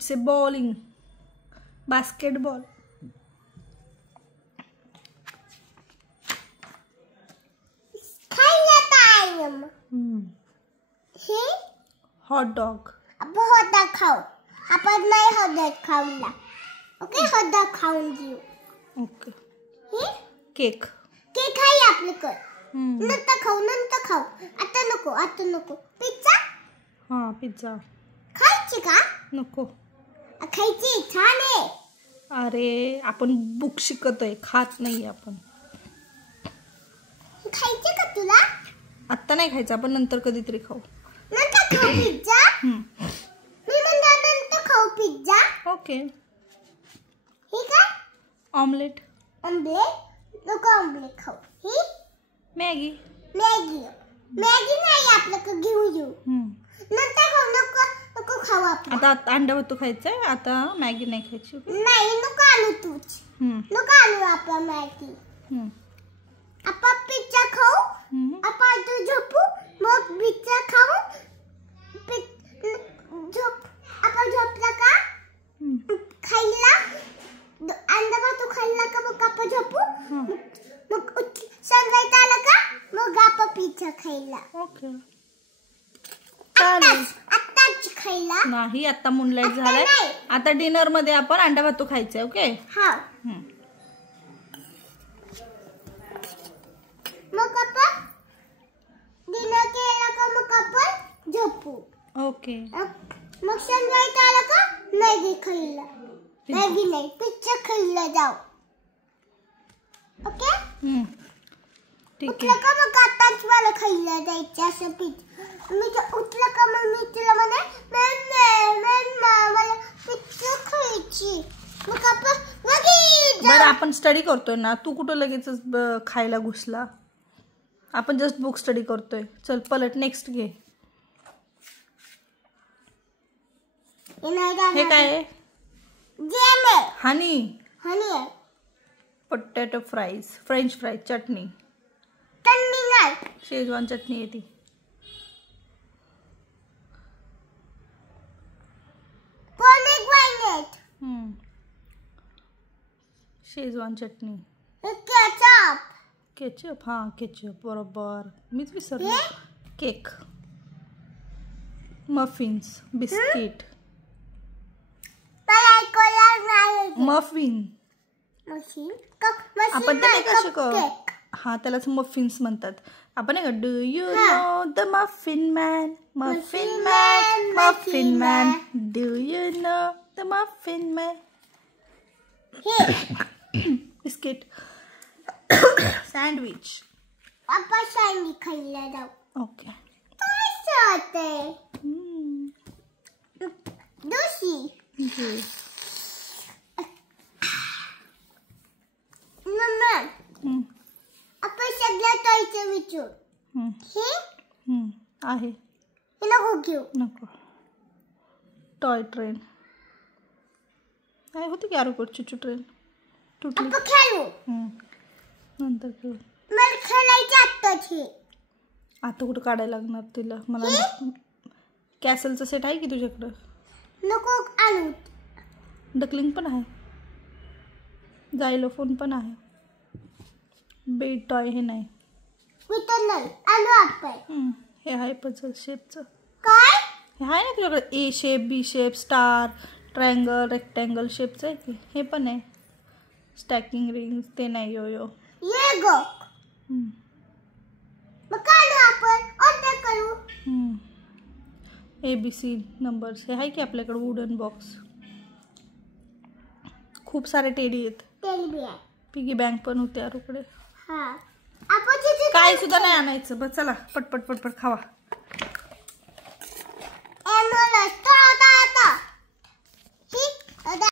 It's a bowling. Basketball. Time. He? Hot dog. आपण hot dog खाऊ. आपण नाही hot dog खाऊला. Okay, hot dog खाऊन घेऊ. Okay. हे? Cake. केक खाई आपल्याकडे. नंतर खाऊ. आता नको. पिझ्झा? हाँ, पिझ्झा. खायची का? नको. खायची छान आहे. अरे आपण बुक शिकतोय, खात नाही आपण. खायची का तुला? आता नाही खायचं, आपण नंतर कधीतरी खाऊ. नंतर खाऊ पिझ्झा? मी म्हणतो नंतर खाऊ पिझ्झा. ओके. हे काय? ऑमलेट. नको ऑमलेट खाऊ. ही? मॅगी. मॅगी नाही आपल्याकडे घेऊ. नंतर खाऊ. नको खाऊ आपण. आता अंडा भात खायचंय, आता मॅगी नाही खायची. नाही, नको आणू तूच. नको आणू आपण मॅगी. आपण पिझ्झा खाऊ. आपण तू झोपू. मग पिझ्झा खाऊ. आपण झोपला का? खायला अंडा भात खायला का मग आपण झोपू. मग सनराईज आला का मग आपण पिझ्झा खायला. ओके. आत्ताच खायला नाही, आता मूनलाईट झालाय. आता डिनर मध्ये आपण अंडा भात खायचंय. ओके. हा. मग आपण डिनर केला का मग आपण झोपू. ओके. मग सनराईज आला का मॅगी खायला. मॅगी नाही, पिझ्झा खायला जाऊ. ओके. ठीक उठलं का मग आताच मला खायला जायचं असं पिझ्झा. मी उठलं का मग मी तुला म्हणे मला पिझ्झा खायची. मग आपण लगेच बरं, आपण स्टडी करतोय ना, तू कुठं लगेच खायला घुसला. आपण जस्ट बुक स्टडी करतोय. चल पलट, नेक्स्ट घे. हे काय आहे? जॅम आहे. हनी आहे. पोटॅटो फ्राईज, फ्रेंच फ्राईज, चटणी. चटणी नाही, शेजवान चटणी आहे ती. पोमेग्रेनेट. शेजवान चटणी. केचप. हाँ, केचप बरोबर. मीच विसरले. केक. Muffins, biscuit. मफिन. आपण त्याला कसे कर. हा, त्यालाच मफिन्स म्हणतात. आपण नाही का, do you know the muffin man. Do you know the muffin man. Biscuit. Sandwich. आपण सँडविच खायला जाऊ. ओके. काय होते दोशी. मम्मा, आपण सगळ्या टॉयचं विचारू. हे आहे. हे नको घेऊ. नको. टॉय ट्रेन काय होती की आरोग्याची ट्रेन तुटली. आपण खेळू. नंतर खेळू. मला खेळायचं आत्ताच. हे आता कुठं काढायला लागणार तिला. मला कॅसलचा सेट आहे की तुझ्याकडं. नको आणू. डकलिंग पण आहे. जायलोफोन पण आहे. बेड टॉय हे नाही. मी तर नाही आणू आपण. हे आहे पझल शेपचं. काय हे आहे ना तुझ्याकडे. A shape, B shape, star, triangle, rectangle शेपचं आहे की. हे पण आहे. स्टॅकिंग रिंग्स ते नाही. यो ये गो. मग काढू आपण. ऑर्डर करू. ABC नंबर्स हे आहे की आपल्याकडे. Wooden box. खूप सारे टेडी आहेत. पिगी बँक पण होते आरोकडे. हा, आपण काय सुद्धा नाही आणायचं. बस चला पटपट खावा.